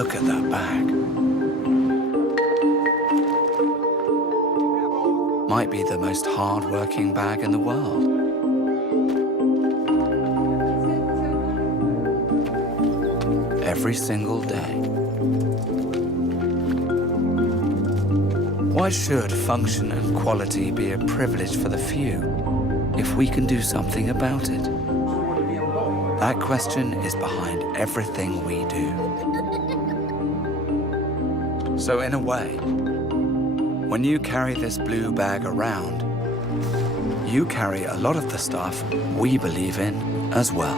Look at that bag. Might be the most hard-working bag in the world. Every single day. Why should function and quality be a privilege for the few if we can do something about it? That question is behind everything we do. So in a way, when you carry this blue bag around, you carry a lot of the stuff we believe in as well.